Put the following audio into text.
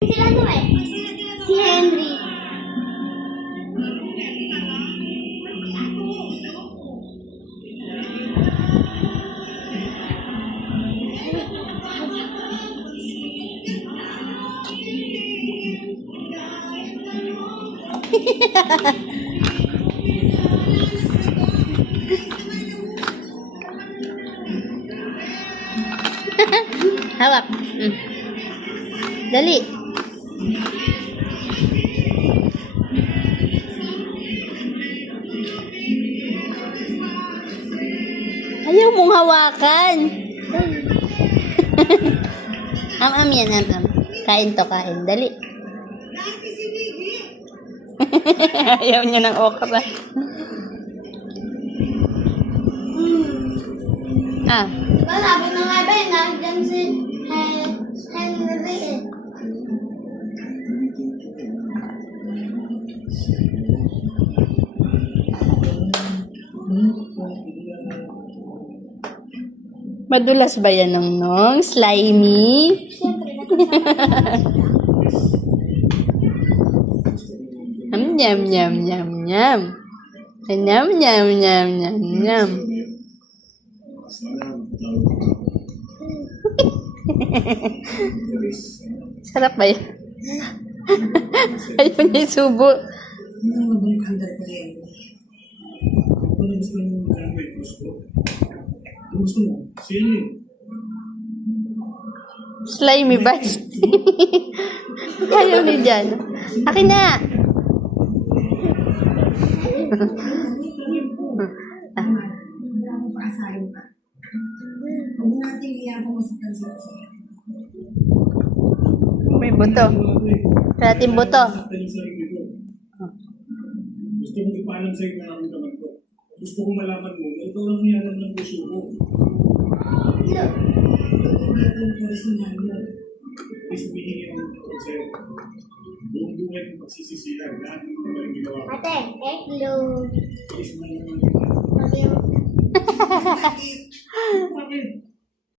Sila to eh. Si Henry. Hawak. Dali. Ayaw mong hawakan. Am yan, am. Kain to, kain. Dali. Ayaw niya ng okra. Ah. Diba sabi ng nga ba, nandiyan si Henry eh. Madulas ba yan, Nong? Slimy? Nyam, nyam, nyam, nyam. Nyam, nyam, nyam, nyam, nyam. Sarap ba yan? Ayaw niya isubo. Slimy ba? Ayaw ni Jan. Akin na! May buto. Kalating buto. Gusto mo ipanan sa'yo na namin naman ko. Gusto ko malaman mo, ito lang niya ng puso ko. Please, humihingi ang sa'yo. Buong buhay kong pagsisisihan. Lahat ng mga ginawa ko. Ate, hello. Please, Hello. bakit?